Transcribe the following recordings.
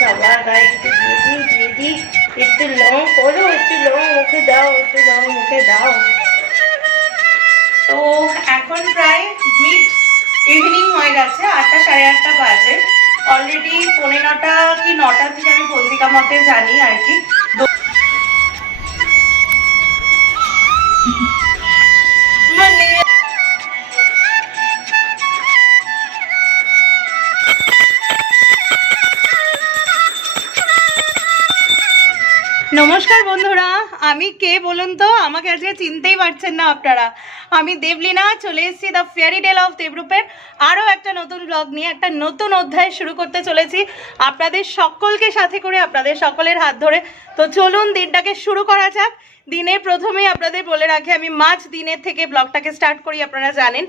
সবার গায়ে একটু দিয়ে দিই একটু লং করো, একটু লং মুখে দাও, একটু লং মুখে দাও। তো এখন প্রায় মিড ইভিনিং হয়ে গেছে, আটটা সাড়ে আটটা বাজে। অলরেডি পৌনে নটা কি নটা থেকে আমি পঞ্জিকা মতে জানি আর কি। আমি কে বলুন তো? আমাকে আজকে চিনতেই পারছেন না আপনারা। আমি দেবলীনা, চলে এসেছি দ্য ফেয়ারি টেল অফ দেবরূপের আরও একটা নতুন ব্লগ নিয়ে, একটা নতুন অধ্যায় শুরু করতে চলেছি। আপনাদের সকলকে সাথে করে, আপনাদের সকলের হাত ধরে। তো চলুন দিনটাকে শুরু করা যাক। দিনের প্রথমেই আপনাদের বলে রাখি, আমি মাঝ দিনের থেকে ব্লগটাকে স্টার্ট করি, আপনারা জানেন।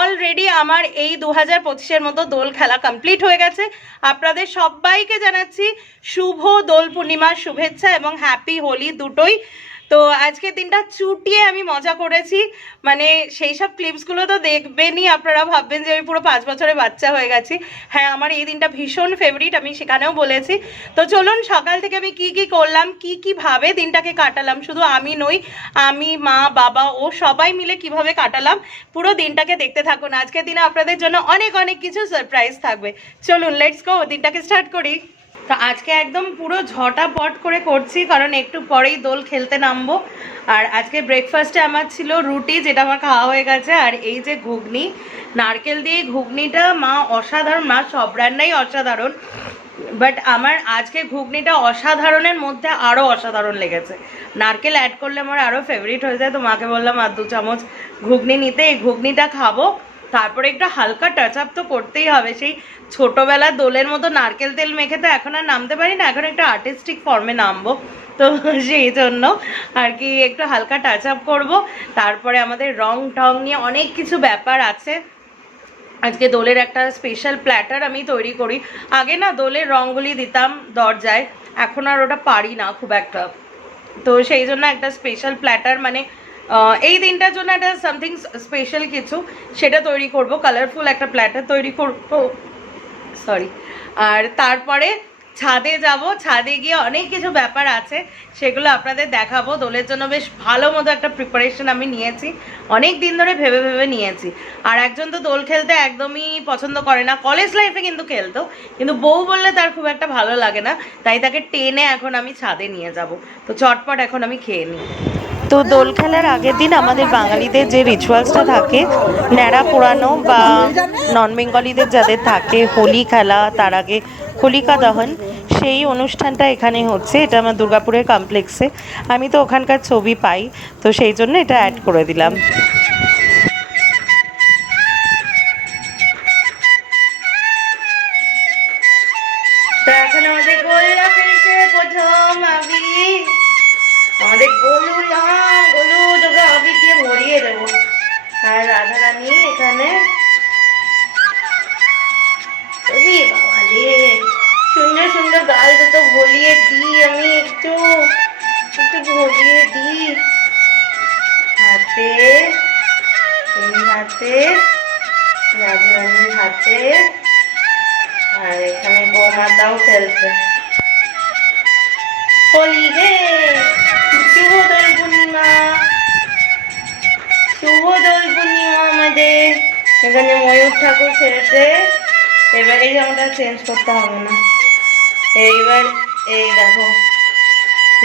অলরেডি আমার এই দু হাজার পঁচিশের মতো দোল খেলা কমপ্লিট হয়ে গেছে। আপনাদের সবাইকে জানাচ্ছি, শুভ দোল পূর্ণিমার শুভেচ্ছা এবং হ্যাপি হোলি দুটোই। তো আজকের দিনটা চুটিয়ে আমি মজা করেছি। মানে সেই সব ক্লিপসগুলো তো দেখবেনই, আপনারা ভাববেন যে আমি পুরো পাঁচ বছরের বাচ্চা হয়ে গেছি। হ্যাঁ আমার এই দিনটা ভীষণ ফেভারিট আমি সেখানেও বলেছি। তো চলুন, সকাল থেকে আমি কি কি করলাম, কি কীভাবে দিনটাকে কাটালাম, শুধু আমি নই, আমি, মা, বাবা ও সবাই মিলে কীভাবে কাটালাম, পুরো দিনটাকে দেখতে থাকুন। আজকের দিনে আপনাদের জন্য অনেক অনেক কিছু সারপ্রাইজ থাকবে। চলুন লেটস গো দিনটাকে স্টার্ট করি। তো আজকে একদম পুরো ঝটাপট করে করছি, কারণ একটু পরেই দোল খেলতে নামবো। আর আজকে ব্রেকফাস্টে আমার ছিল রুটি, যেটা আমার খাওয়া হয়ে গেছে, আর এই যে ঘুগনি, নারকেল দিয়ে ঘুগনিটা মা অসাধারণ, মা সব রান্নাই অসাধারণ। বাট আমার আজকে ঘুগনিটা অসাধারণের মধ্যে আরও অসাধারণ লেগেছে। নারকেল অ্যাড করলে আমার আরও ফেভারিট হয়ে যায়, তো মাকে বললাম, আর দু চামচ ঘুগনি নিতে। এই ঘুগনিটা খাব। তারপরে একটু হালকা টাচ আপ তো করতেই হবে। সেই ছোটোবেলার দোলের মতো নারকেল তেল মেখে তো এখন আর নামতে পারি না, এখন একটা আর্টিস্টিক ফর্মে নামবো। তো সেই জন্য আর কি একটু হালকা টাচ আপ করব। তারপরে আমাদের রং টং নিয়ে অনেক কিছু ব্যাপার আছে। আজকে দোলের একটা স্পেশাল প্ল্যাটার আমি তৈরি করি। আগে না দোলের রঙগুলি দিতাম দরজায়, এখন আর ওটা পারি না খুব একটা। তো সেই জন্য একটা স্পেশাল প্ল্যাটার মানে এই দিনটার জন্য একটা সামথিং স্পেশাল কিছু, সেটা তৈরি করব কালারফুল একটা প্ল্যাটার তৈরি করব সরি আর তারপরে ছাদে যাব, ছাদে গিয়ে অনেক কিছু ব্যাপার আছে, সেগুলো আপনাদের দেখাবো। দোলের জন্য বেশ ভালো মতো একটা প্রিপারেশন আমি নিয়েছি, অনেক দিন ধরে ভেবে ভেবে নিয়েছি। আর একজন তো দোল খেলতে একদমই পছন্দ করে না কলেজ লাইফে কিন্তু খেলতো, কিন্তু বউ বললে তার খুব একটা ভালো লাগে না, তাই তাকে টেনে এখন আমি ছাদে নিয়ে যাব। তো চটপট এখন আমি খেয়ে নিই। তো দোল খেলার আগের দিন আমাদের বাঙালিদের যে রিচুয়ালসটা থাকে, ন্যাড়া পোড়ানো বা নন বেঙ্গলিদের যাদের থাকে, হোলি খেলা, তার আগে হোলিকা দহন, সেই অনুষ্ঠানটা এখানে হচ্ছে। এটা আমার দুর্গাপুরের কমপ্লেক্সে আমি তো ওখানকার ছবি পাই, তো সেই জন্য এটা অ্যাড করে দিলাম। গোমাতাও খেলছে হোলি রে শুভ দোল পূর্ণিমা শুভ পূর্ণিমা আমাদের। এখানে ময়ূর ঠাকুর খেলছে এবার এই চেঞ্জ করতে হবে না। এইবার এই দেখো,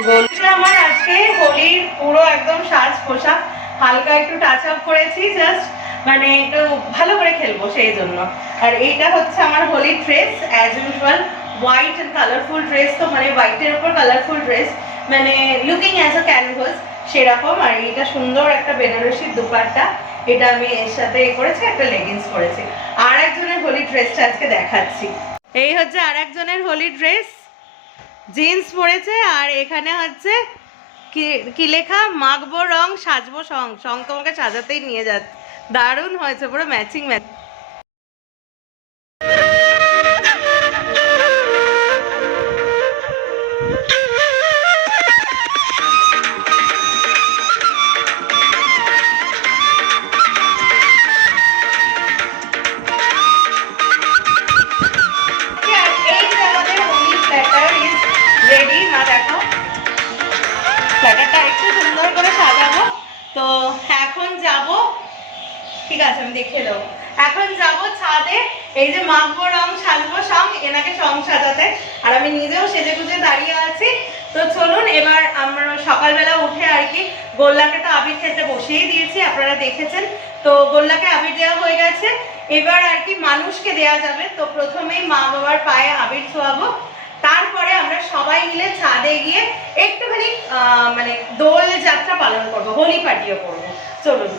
গোল আমার আজকে হোলির পুরো একদম সাজ পোশাক, হালকা একটু টাচ আপ করেছি জাস্ট মানে একটু ভালো করে খেলব সেই জন্য। আর এইটা হচ্ছে আমার হোলির dress as usual white and colourful dress তো মানে হোয়াইটের উপর কালারফুল ড্রেস মানে লুকিং অ্যাজ আ ক্যানভাস সেরকম। আর এইটা সুন্দর একটা বেনারসির দুপাট্টা, এটা আমি এর সাথে করেছি, একটা লেগিংস পরেছি। আর একজনের হোলি ড্রেসটা আজকে দেখাচ্ছি। এই হচ্ছে আর একজনের হোলি ড্রেস জিন্স পরেছে, আর এখানে হচ্ছে কি লেখা? মাখবো রং, সাজবো সং। সং তোমাকে সাজাতেই নিয়ে যাচ্ছে। দারুণ হয়েছে, পুরো ম্যাচিং ম্যাচ সং সাজাতে আর আমি নিজেও সেজে গুজে দাঁড়িয়ে আছি। তো চলুন, এবার আমরা সকালবেলা উঠে আর কি গোল্লাকে তো আবির খেতে বসিয়েই দিয়েছি, আপনারা দেখেছেন। তো গোল্লাকে আবির দেওয়া হয়ে গেছে। এবার আর কি মানুষকে দেয়া যাবে। তো প্রথমেই মা বাবার পায়ে আবির ছোয়াবো। তারপরে আমরা সবাই মিলে ছাদে গিয়ে একটুখানি মানে দোল যাত্রা পালন করব, হোলি পার্টিও করব। চলুন।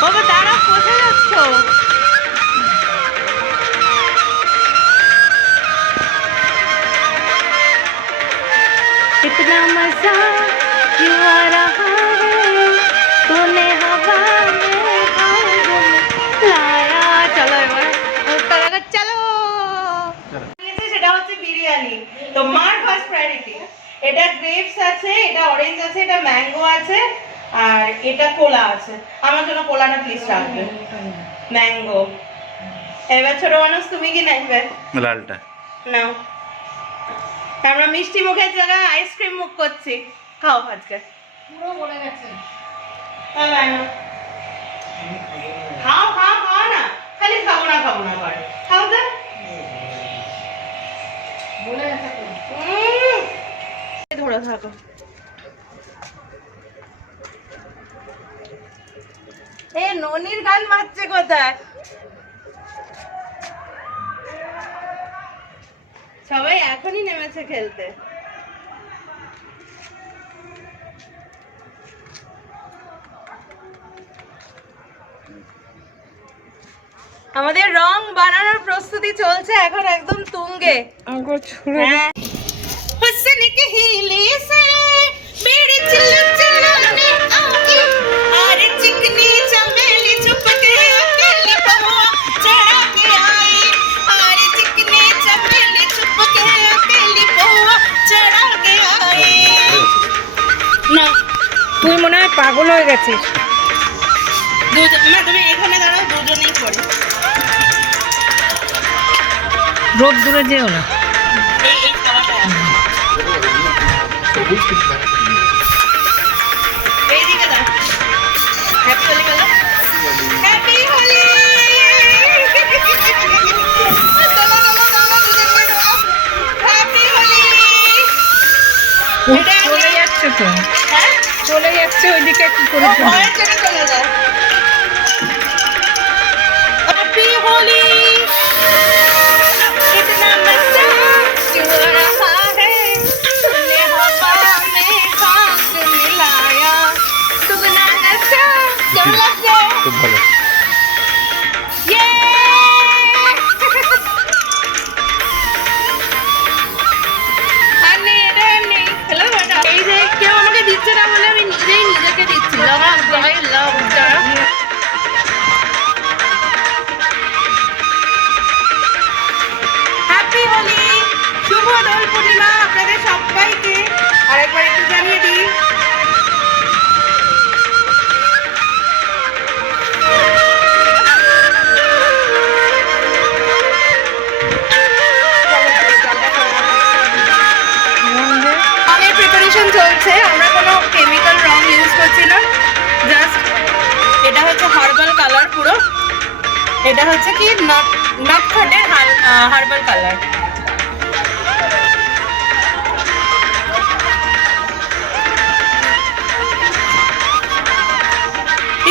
বাবা দাঁড়া কোথায় যাচ্ছ कितना मजा क्यों आ रहा है तूने हवा में आग लाया চলো এবার উত্তর আগে চলো নিয়েছে সেটা হচ্ছে বিরিয়ানি তো মার ফার্স্ট প্রায়োরিটি এটা গ্রেপস আছে এটা অরেঞ্জ আছে এটা ম্যাঙ্গো আছে আর এটা কোলা আছে। আমার জন্য কোলাটা প্লিজ রাখবে। ম্যাঙ্গো এবার ছোট মানুষ তুমি কি নেবে লালটা। নাও। আমরা মিষ্টি মুখের জায়গায় আইসক্রিম মুখ করছি। খাও আজকে। হ্যাঁ, হ্যাঁ, নাও। খাও খাও খাও না। খালি খাব না খাব না করে খাও তো। উম। ধরে থাকো। এ ননির গান মারছে কোথায়? সবাই এখনই নেমেছে খেলতে। আমাদের রং বানানোর প্রস্তুতি চলছে এখন একদম তুঙ্গে। পাগল হয়ে গেছে। দুজন না তুমি এখানে দাঁড়াও দুজনেই করো রোদ দূরে যেও না। চলো যাচ্ছে তো। হ্যাঁ চলে যাচ্ছে ওইদিকে কি করে এটা হচ্ছে কি নট নট খাটের হার্বাল কালার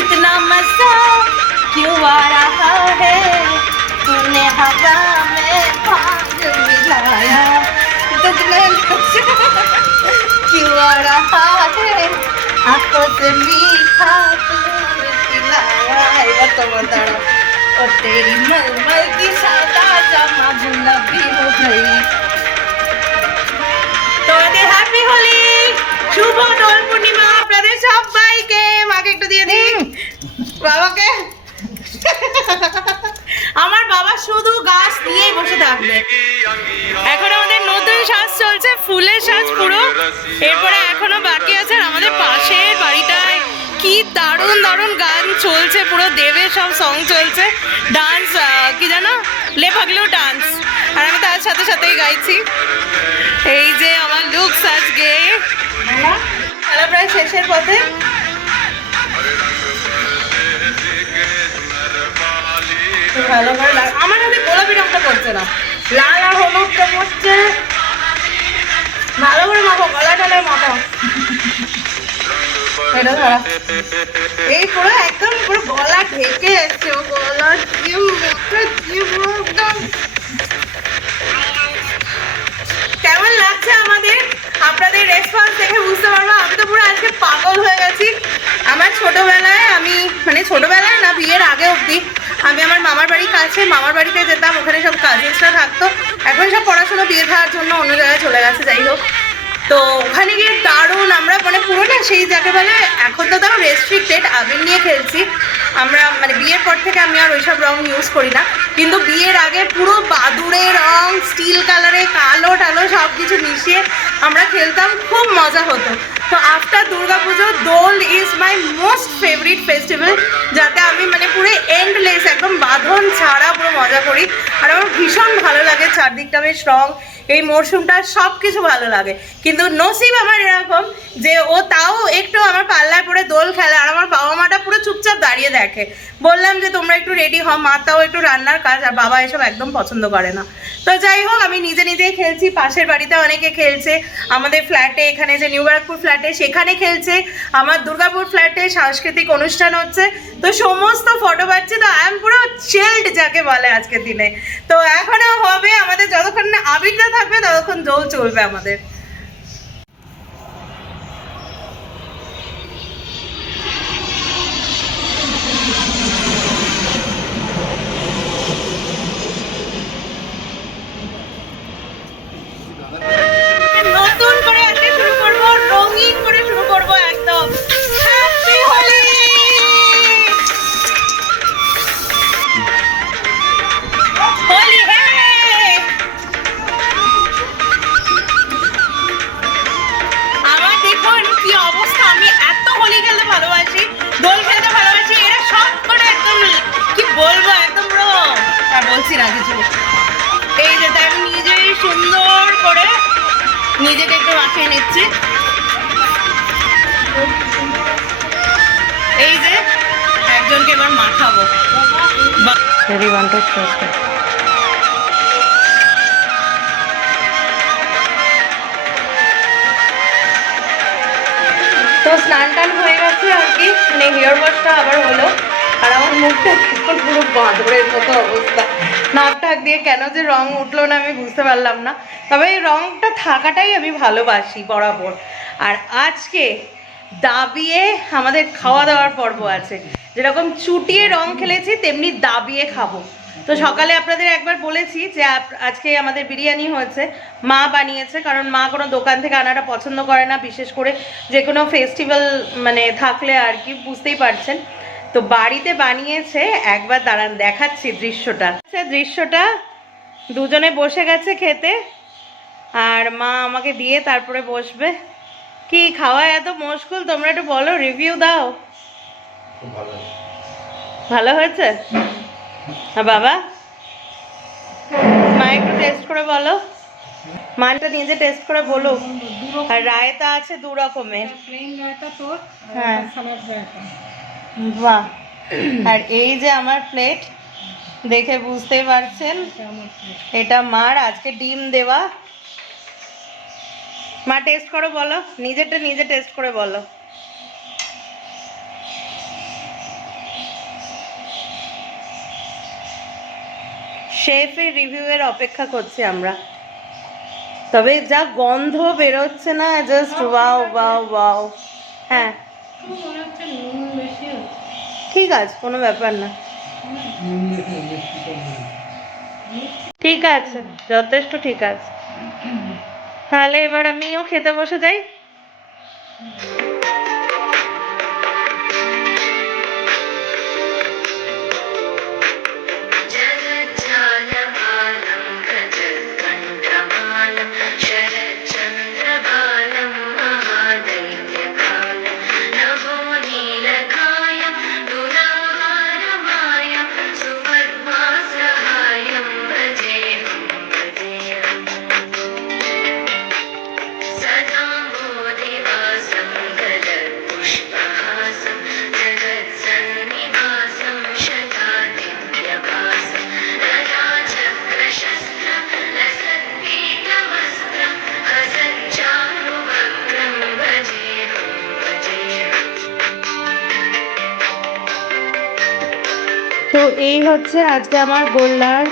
इतना मजा क्यों आ रहा है तूने हवा में भाग मिलाया इतना मजा क्यों आ रहा है आंखों से मीठा तूने पिलाया এবার তোমার দাঁড়া ও তেরি মলমল की सादा जमा गुलाबी हो गई তোমাদের হ্যাপি হোলি শুভ দোল পূর্ণিমা আপনাদের সবাইকে মাকে একটু দিয়ে দিই বাবাকে আমার বাবা শুধু গাছ নিয়েই বসে থাকবে এখন আমাদের নতুন সাজ চলছে ফুলের সাজ পুরো এরপরে এখনো বাকি আছে আর আমাদের পাশের বাড়িটায় কি দারুণ দারুণ গান চলছে, পুরো দেবের সব সং চলছে। ডান্স কি জানো? লে পাগলেও ডান্স আর আমি তার সাথে সাথেই গাইছি। এই যে আমার লুক আজকে। প্রায় শেষের পথে। ভালো করে আমার হাতে গোলাপি রংটা পড়ছে না। লাল আর হলুদটা পড়ছে। ভালো করে মাখো গলা টলায় মাখো। কেমন লাগছে আমাদের? আপনাদের রেসপন্স দেখে বুঝতে পারব। আমি তো পুরো আজকে পাগল হয়ে গেছি। আমার ছোটবেলায় আমি মানে ছোটবেলায় না, বিয়ের আগে অবধি আমি আমার মামার বাড়ির কাছে, মামার বাড়িতে যেতাম, ওখানে সব কাজিনসরা থাকতো। এখন সব পড়াশোনা, বিয়ে থাকার জন্য অন্য জায়গায় চলে গেছে, যাই হোক। তো ওখানে গিয়ে দারুণ, আমরা মানে পুরো না সেই যাকে বলে এখন তো তাও রেস্ট্রিক্টেড আবির নিয়ে খেলছি। আমরা মানে বিয়ের পর থেকে আমি আর ওইসব রং ইউজ করি না। কিন্তু বিয়ের আগে পুরো বাদুড়ে রং স্টিল কালারে কালো টালো সব কিছু মিশিয়ে আমরা খেলতাম, খুব মজা হতো। তো after Durga Puja, Dol is my most favourite festival যাতে আমি মানে পুরো এন্ডলেস একদম বাঁধন ছাড়া পুরো মজা করি। আর আমার ভীষণ ভালো লাগে চারদিকটা বেশ রং এই মরশুমটা সব কিছু ভালো লাগে। কিন্তু নসিব আমার এরকম যে ও তাও একটু আমার পাল্লায় পড়ে দোল খেলে আর আমার বাবা মাটা পুরো চুপচাপ দাঁড়িয়ে দেখে। বললাম যে, তোমরা একটু রেডি হও, মা তাও একটু রান্নার কাজ আর বাবা এসব একদম পছন্দ করে না। তো যাই হোক, আমি নিজে নিজেই খেলছি, পাশের বাড়িতে অনেকে খেলছে, আমাদের ফ্ল্যাটে এখানে যে নিউ ব্যারাকপুর ফ্ল্যাটে সেখানে খেলছে, আমার দুর্গাপুর ফ্ল্যাটে সাংস্কৃতিক অনুষ্ঠান হচ্ছে তো সমস্ত ফটো পাচ্ছি, তো আই এম পুরো চেল্ড যাকে বলে আজকের দিনে। তো এখনও হবে আমাদের, যতক্ষণ না আবিরটা থাকবে, ততক্ষণ জল চলবে আমাদের। নিচ্ছি। এই যে একজনকে এবার মাখাবো। তো স্নান টান হয়ে গেছে আর কি মানে হেয়ার ওয়াশটা আবার হলো। আর আমার মুখটা এখন পুরো বাঁদরের মতো অবস্থা। নাক টাক দিয়ে কেন যে রং উঠল না আমি বুঝতে পারলাম না। তবে এই রংটা থাকাটাই আমি ভালোবাসি বরাবর। আর আজকে দাবিয়ে আমাদের খাওয়া দাওয়ার পর্ব আছে। যেরকম চুটিয়ে রং খেলেছি, তেমনি দাবিয়ে খাব। তো সকালে আপনাদের একবার বলেছি যে আজকে আমাদের বিরিয়ানি হয়েছে। মা বানিয়েছে, কারণ মা কোনো দোকান থেকে আনাটা পছন্দ করে না। বিশেষ করে যে কোনো ফেস্টিভ্যাল মানে থাকলে আর কি, বুঝতেই পারছেন। তো বাড়িতে বানিয়েছে একবার দাঁড়ান দেখাচ্ছি দৃশ্যটা। আচ্ছা দৃশ্যটা দুজনে বসে গেছে খেতে আর মা আমাকে দিয়ে তারপরে বসবে। কি খাওয়া এত মুশকিল? তোমরা একটু বলো রিভিউ দাও। ভালো ভালো হয়েছে? আর বাবা? মা একটু টেস্ট করে বলো। মাটা নিজে টেস্ট করে বলো। আর রায়তা আছে দু রকমের প্লেন রায়তা তোর হ্যাঁ। বাহ। আর এই যে আমার প্লেট দেখে বুঝতেই পারছেন এটা। মার আজকে ডিম দেওয়া। মা টেস্ট করো বলো। নিজেরটা নিজে টেস্ট করে বলো। শেফের রিভিউয়ের অপেক্ষা করছি আমরা। তবে যা গন্ধ বেরোচ্ছে না জাস্ট ওয়াও ওয়াও ওয়াও হ্যাঁ। মনে হচ্ছে। ঠিক আছে, কোনো ব্যাপার না। ঠিক আছে, যথেষ্ট ঠিক আছে। তাহলে এবার আমিও খেতে বসে যাই। হচ্ছে আজকে আমার গোল্লার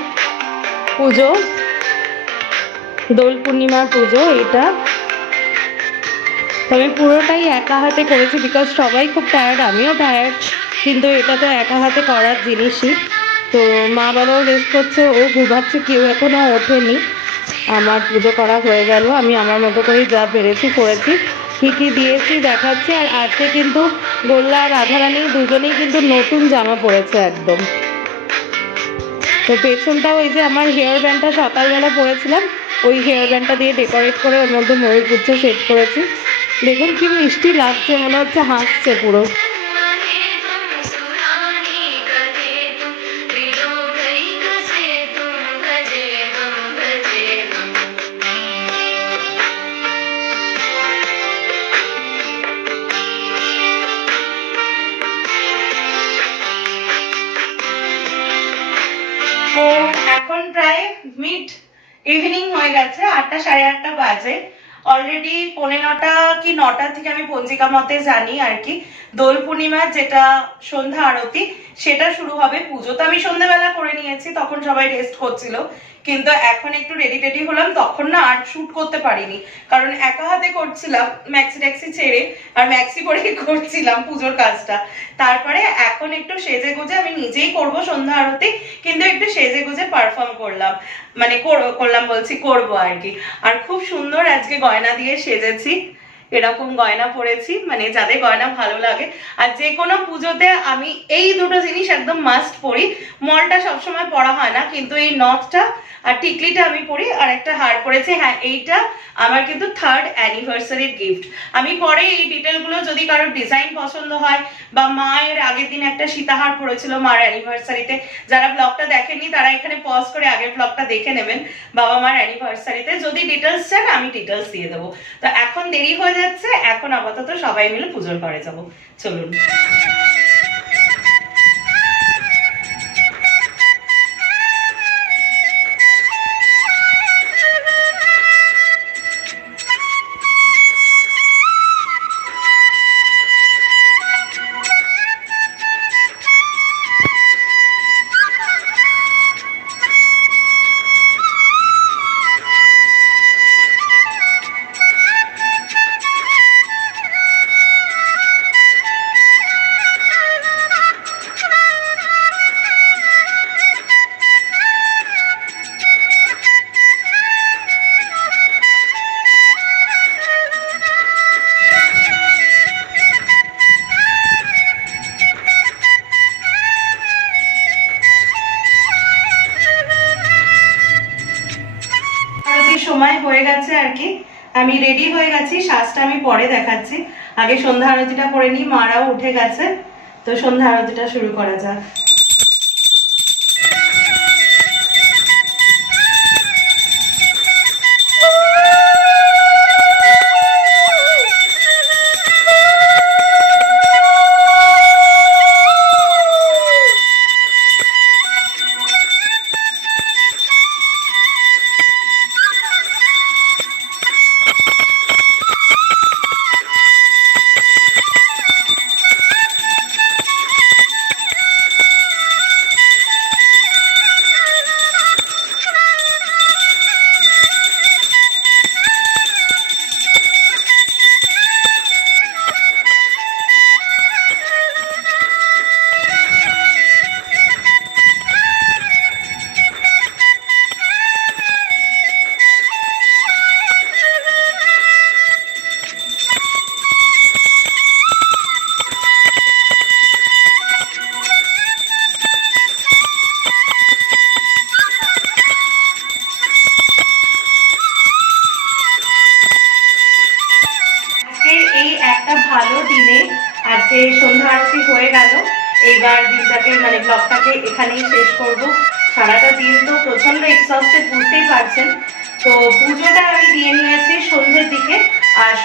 পুজো, দোল পূর্ণিমার পুজো এটা। তবে পুরোটাই একা হাতে করেছি বিকজ সবাই খুব টায়ার্ড আমিও টায়ার্ড কিন্তু এটা তো একা হাতে করার জিনিসই। তো মা বাবাও রেস্ট করছে, ও ঘুমাচ্ছে, কেউ এখনও ওঠেনি। আমার পুজো করা হয়ে গেল, আমি আমার মতো করেই যা পেরেছি, করেছি। কী কী দিয়েছি দেখাচ্ছি, আর আজকে কিন্তু গোল্লা আর রাধারানী দুজনেই কিন্তু নতুন জামা পরেছে একদম। তো পেছনটাও ওই যে আমার হেয়ার ব্যান্ডটা সকালবেলা পরেছিলাম, ওই হেয়ার ব্যান্ডটা দিয়ে ডেকোরেট করে ওর মধ্যে ময়ূর গুচ্ছ সেট করেছি। দেখুন কি মিষ্টি লাগছে, মনে হচ্ছে হাসছে পুরো। ইভিনিং হয়ে গেছে, আটটা সাড়ে আটটা বাজে। অলরেডি পৌনে নটা কি নটা থেকে আমি পঞ্জিকা মতে জানি আর কি। দোল পূর্ণিমা যেটা সন্ধ্যা আরতি, সেটা শুরু হবে পুজো। তো আমি সন্ধ্যাবেলা করে নিয়েছি, তখন সবাই রেস্ট করছিল। কিন্তু এখন একটু রেডি টেডি হলাম, তখন না আর শ্যুট করতে পারিনি। কারণ একা হাতে করছিলাম ম্যাক্সি ট্যাক্সি ছেড়ে, আর ম্যাক্সি পরে করছিলাম পুজোর কাজটা। তারপরে এখন একটু সেজে গুজে আমি নিজেই করব সন্ধ্যা আরতি, কিন্তু একটু সেজে গুজে পারফর্ম করলাম। মানে কর- করলাম বলছি করব আর কি। আর খুব সুন্দর আজকে গয়না দিয়ে সেজেছি। এরকম গয়না পরেছি মানে যাদের গয়না ভালো লাগে। আর যে কোনো পুজোতে আমি এই দুটো জিনিস একদম মাস্ট পরি। মলটা সবসময় পরা হয় না, কিন্তু এই নথটা আর টিকলিটা আমি পরি। আর একটা হার পরেছি হ্যাঁ এইটা আমার কিন্তু থার্ড অ্যানিভার্সারির গিফট আমি পরে এই ডিটেলগুলো যদি কারোর ডিজাইন পছন্দ হয়, বা মায়ের আগের দিন একটা সীতাহার পড়েছিল মার অ্যানিভার্সারিতে যারা ব্লগটা দেখেননি, তারা এখানে পজ করে আগের ব্লগটা দেখে নেবেন, বাবা মার অ্যানিভার্সারিতে যদি ডিটেলস চান, আমি ডিটেলস দিয়ে দেবো। তো এখন দেরি হয়ে যাচ্ছে এখন আপাতত সবাই মিলে পুজোর ঘরে যাব। চলুন। পরে দেখাচ্ছি। আগে সন্ধ্যা আরতিটা করে নিই, মারাও উঠে গেছে। তো সন্ধ্যা আরতিটা শুরু করা যাক।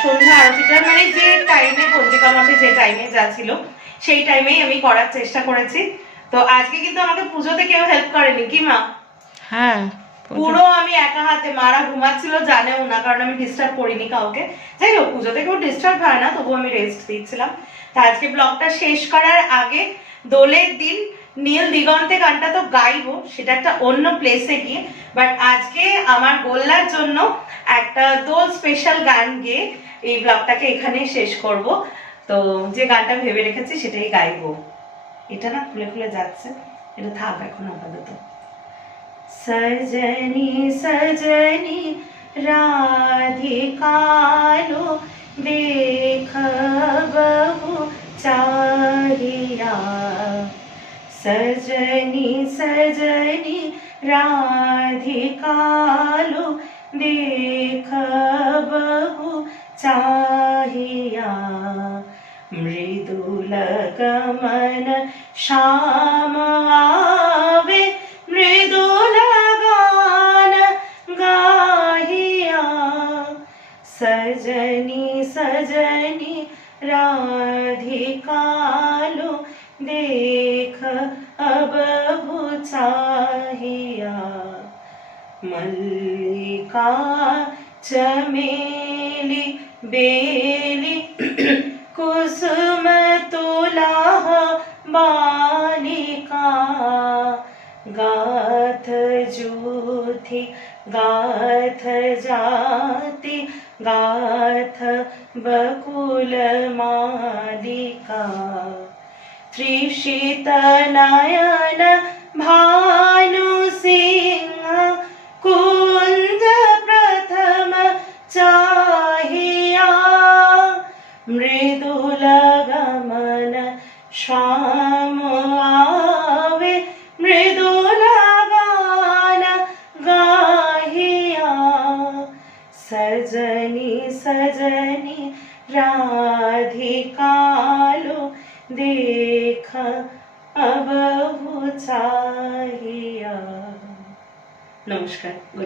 সন্ধ্যা আরতিটা মানে যে টাইমে পঞ্জিকা মতে যে টাইমে যা ছিল সেই টাইমেই আমি করার চেষ্টা করেছি। তো আজকে কিন্তু আমাকে পুজোতে কেউ হেল্প করেনি। কি মা? হ্যাঁ পুরো আমি একা হাতে মারা ঘুমাচ্ছিল জানেও না কারণ আমি ডিস্টার্ব করিনি কাউকে। যাই হোক পুজোতে কেউ ডিস্টার্ব হয় না তবু আমি রেস্ট দিচ্ছিলাম। তা আজকে ব্লগটা শেষ করার আগে দোলের দিন নীল দিগন্তে গানটা তো গাইবো, সেটা একটা অন্য প্লেসে গিয়ে। বাট আজকে আমার গোল্লার জন্য একটা দোল স্পেশাল গান গিয়ে এই ব্লগটাকে এখানে শেষ করব। তো যে গানটা ভেবে রেখেছি সেটাই গাইবো। এটা না খুলে খুলে যাচ্ছে। এটা থাক এখন আপাতত। সজনি সজনি রাধিকালো দেখ বহু চাহিয়া సజని సజని రాధికాలు దేఖబహు చాహియా. మృదుల గమన శ్యామా चमेली बेली कुसुम तुलाह बालिका गाथ जूथि गाथ जाति गाथ बकुल मालिका। त्रिषित नयन রাধিকালো দেখা অবহু চাহিয়া নমস্কার